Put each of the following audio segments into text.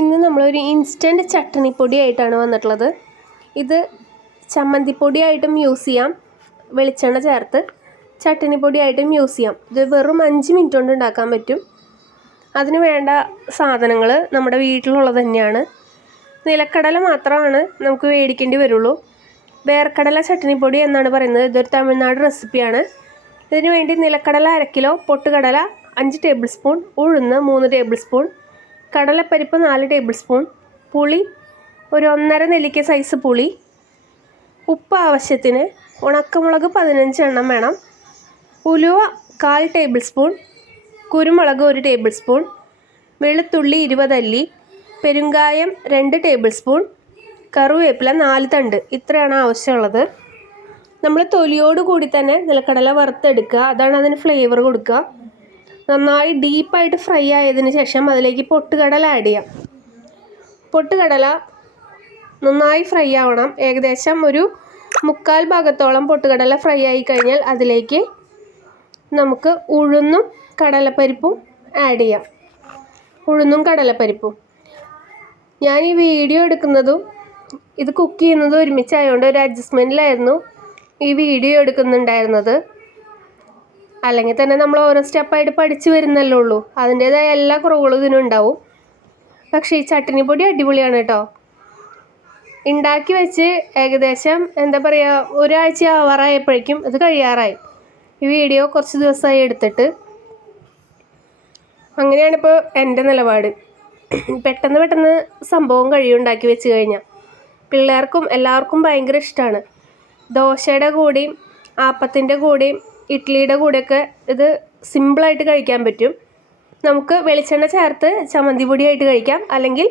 ഇന്ന് നമ്മളൊരു ഇൻസ്റ്റൻറ്റ് ചട്ടണിപ്പൊടിയായിട്ടാണ് വന്നിട്ടുള്ളത്. ഇത് ചമ്മന്തിപ്പൊടിയായിട്ടും യൂസ് ചെയ്യാം, വെളിച്ചെണ്ണ ചേർത്ത് ചട്ടണിപ്പൊടിയായിട്ടും യൂസ് ചെയ്യാം. ഇത് വെറും 5 മിനിറ്റ് കൊണ്ട് ഉണ്ടാക്കാൻ പറ്റും. അതിന് വേണ്ട സാധനങ്ങൾ നമ്മുടെ വീട്ടിലുള്ളത് തന്നെയാണ്. നിലക്കടല മാത്രമാണ് നമുക്ക് മേടിക്കേണ്ടി വരുള്ളൂ. വേർക്കടല ചട്ടണിപ്പൊടി എന്നാണ് പറയുന്നത്. ഇതൊരു തമിഴ്നാട് റെസിപ്പിയാണ്. ഇതിന് വേണ്ടി നിലക്കടല 1 കിലോ, പൊട്ടുകടല 5 ടേബിൾ സ്പൂൺ, ഉഴുന്ന് 3 ടേബിൾ സ്പൂൺ, കടലപ്പരിപ്പ് 4 ടേബിൾ സ്പൂൺ, പുളി ഒരു 1.5 നെല്ലിക്ക സൈസ് പുളി, ഉപ്പ് ആവശ്യത്തിന്, ഉണക്കമുളക് 15 എണ്ണം വേണം, ഉലുവ 1/4 ടേബിൾ സ്പൂൺ, കുരുമുളക് 1 ടേബിൾ സ്പൂൺ, വെളുത്തുള്ളി 20 അല്ലി, പെരുങ്കായം 2 ടേബിൾ സ്പൂൺ, കറിവേപ്പില 4 തണ്ട്. ഇത്രയാണ് ആവശ്യമുള്ളത്. നമ്മൾ തൊലിയോട് കൂടി തന്നെ നിലക്കടല വറുത്തെടുക്കുക, അതാണ് അതിന് ഫ്ലേവർ കൊടുക്കുക. നന്നായി ഡീപ്പായിട്ട് ഫ്രൈ ആയതിന് ശേഷം അതിലേക്ക് പൊട്ടുകടല ആഡ് ചെയ്യാം. പൊട്ടുകടല നന്നായി ഫ്രൈ ആവണം. ഏകദേശം ഒരു 1/4 ഭാഗത്തോളം പൊട്ടുകടല ഫ്രൈ ആയി കഴിഞ്ഞാൽ അതിലേക്ക് നമുക്ക് ഉഴുന്നും കടലപ്പരിപ്പും ആഡ് ചെയ്യാം. ഉഴുന്നും കടലപ്പരിപ്പും ഞാൻ ഈ വീഡിയോ എടുക്കുന്നതും ഇത് കുക്ക് ചെയ്യുന്നതും ഒരുമിച്ചായതുകൊണ്ട് ഒരു അഡ്ജസ്റ്റ്മെൻറ്റിലായിരുന്നു ഈ വീഡിയോ എടുക്കുന്നുണ്ടായിരുന്നത്. അല്ലെങ്കിൽ തന്നെ നമ്മൾ ഓരോ സ്റ്റെപ്പായിട്ട് പഠിച്ചു വരുന്നല്ലേ ഉള്ളൂ. അതിൻ്റേതായ എല്ലാ കുറവുകളും ഇതിനുണ്ടാവും. പക്ഷേ ഈ ചട്ടണിപ്പൊടി അടിപൊളിയാണ് കേട്ടോ. ഉണ്ടാക്കി വെച്ച് ഏകദേശം എന്താ പറയുക, ഒരാഴ്ച ആവാറായപ്പോഴേക്കും ഇത് കഴിയാറായി. ഈ വീഡിയോ കുറച്ച് ദിവസമായി എടുത്തിട്ട്. അങ്ങനെയാണിപ്പോൾ എൻ്റെ നിലപാട്. പെട്ടെന്ന് സംഭവം കഴിയും ഉണ്ടാക്കി വെച്ച് കഴിഞ്ഞാൽ. പിള്ളേർക്കും എല്ലാവർക്കും ഭയങ്കര ഇഷ്ടമാണ്. ദോശയുടെ കൂടെയും ആപ്പത്തിൻ്റെ കൂടെയും ഇഡ്ഡലിയുടെ കൂടെയൊക്കെ ഇത് സിമ്പിളായിട്ട് കഴിക്കാൻ പറ്റും. നമുക്ക് വെളിച്ചെണ്ണ ചേർത്ത് ചമ്മന്തി പൊടിയായിട്ട് കഴിക്കാം, അല്ലെങ്കിൽ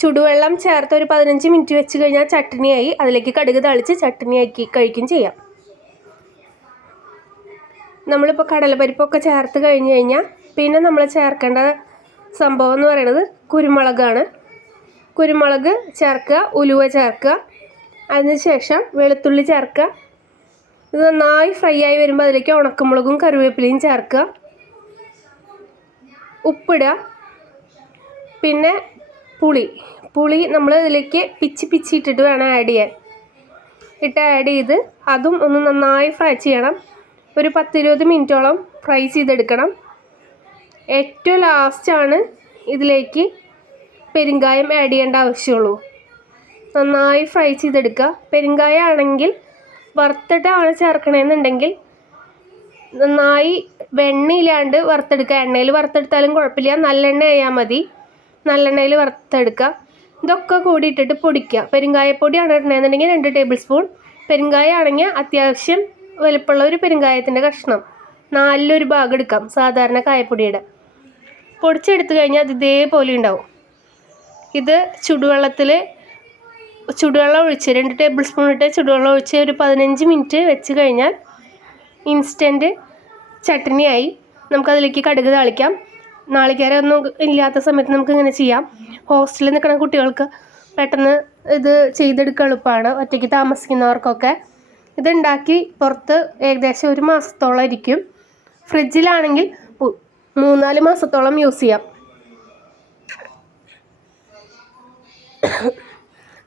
ചുടുവെള്ളം ചേർത്ത് ഒരു 15 മിനിറ്റ് വെച്ച് കഴിഞ്ഞാൽ ചട്നിയായി. അതിലേക്ക് കടുക് തളിച്ച് ചട്നിയാക്കി കഴിക്കും ചെയ്യാം. നമ്മളിപ്പോൾ കടലപ്പരിപ്പൊക്കെ ചേർത്ത് കഴിഞ്ഞ് കഴിഞ്ഞാൽ പിന്നെ നമ്മൾ ചേർക്കേണ്ട സംഭവം എന്ന് പറയുന്നത് കുരുമുളകാണ്. കുരുമുളക് ചേർക്കുക, ഉലുവ ചേർക്കുക, അതിനുശേഷം വെളുത്തുള്ളി ചേർക്കുക. ഇത് നന്നായി ഫ്രൈ ആയി വരുമ്പോൾ അതിലേക്ക് ഉണക്കമുളകും കറിവേപ്പിലയും ചേർക്കുക, ഉപ്പിടുക, പിന്നെ പുളി നമ്മൾ ഇതിലേക്ക് പിച്ചിട്ടിട്ട് വേണം ആഡ് ചെയ്യാൻ. ആഡ് ചെയ്ത് അതും ഒന്ന് നന്നായി ഫ്രൈ ചെയ്യണം. ഒരു 10-20 മിനിറ്റോളം ഫ്രൈ ചെയ്തെടുക്കണം. ഏറ്റവും ലാസ്റ്റാണ് ഇതിലേക്ക് പെരുങ്കായം ആഡ് ചെയ്യേണ്ട ആവശ്യമുള്ളൂ. നന്നായി ഫ്രൈ ചെയ്തെടുക്കുക. പെരുങ്കായം ആണെങ്കിൽ വറുത്തിട്ടാണ് ചേർക്കണമെന്നുണ്ടെങ്കിൽ നന്നായി വെണ്ണയില്ലാണ്ട് വറുത്തെടുക്കുക. എണ്ണയിൽ വറുത്തെടുത്താലും കുഴപ്പമില്ല, നല്ലെണ്ണ ആയാൽ മതി. നല്ലെണ്ണയിൽ വറുത്തെടുക്കുക. ഇതൊക്കെ കൂടി ഇട്ടിട്ട് പൊടിക്കുക. പെരുങ്കായപ്പൊടിയാണ് ഇടണമെന്നുണ്ടെങ്കിൽ 2 ടേബിൾ സ്പൂൺ, പെരുങ്കായം ആണെങ്കിൽ അത്യാവശ്യം വലുപ്പമുള്ള ഒരു പെരുങ്കായത്തിൻ്റെ കഷ്ണം 4 ഭാഗം എടുക്കാം. സാധാരണ കായപ്പൊടിയുടെ പൊടിച്ചെടുത്ത് കഴിഞ്ഞാൽ അത് ഇതേപോലെ ഉണ്ടാവും. ഇത് ചുടുവെള്ളം ഒഴിച്ച് 2 ടേബിൾ സ്പൂൺ ഇട്ട് ചുടുവെള്ളം ഒഴിച്ച് ഒരു 15 മിനിറ്റ് വെച്ച് കഴിഞ്ഞാൽ ഇൻസ്റ്റൻറ്റ് ചട്നിയായി. നമുക്കതിലേക്ക് കടുക് താളിക്കാം. നാളികേരം ഒന്നും ഇല്ലാത്ത സമയത്ത് നമുക്കിങ്ങനെ ചെയ്യാം. ഹോസ്റ്റലിൽ നിൽക്കുന്ന കുട്ടികൾക്ക് പെട്ടെന്ന് ഇത് ചെയ്തെടുക്കാൻ എളുപ്പമാണ്. ഒറ്റയ്ക്ക് താമസിക്കുന്നവർക്കൊക്കെ ഇതുണ്ടാക്കി പുറത്ത് ഏകദേശം 1 മാസത്തോളം ഇരിക്കും. ഫ്രിഡ്ജിലാണെങ്കിൽ 3-4 മാസത്തോളം യൂസ് ചെയ്യാം.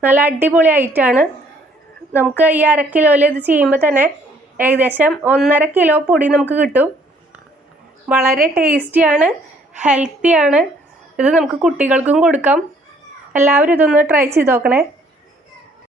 നല്ല അടിപൊളി ഐറ്റമാണ്. നമുക്ക് ഈ 1/2 കിലോയിൽ ഇത് ചെയ്യുമ്പോൾ തന്നെ ഏകദേശം 1.5 കിലോ പൊടി നമുക്ക് കിട്ടും. വളരെ ടേസ്റ്റിയാണ്, ഹെൽത്തിയാണ്. ഇത് നമുക്ക് കുട്ടികൾക്കും കൊടുക്കാം. എല്ലാവരും ഇതൊന്ന് ട്രൈ ചെയ്ത് നോക്കണേ.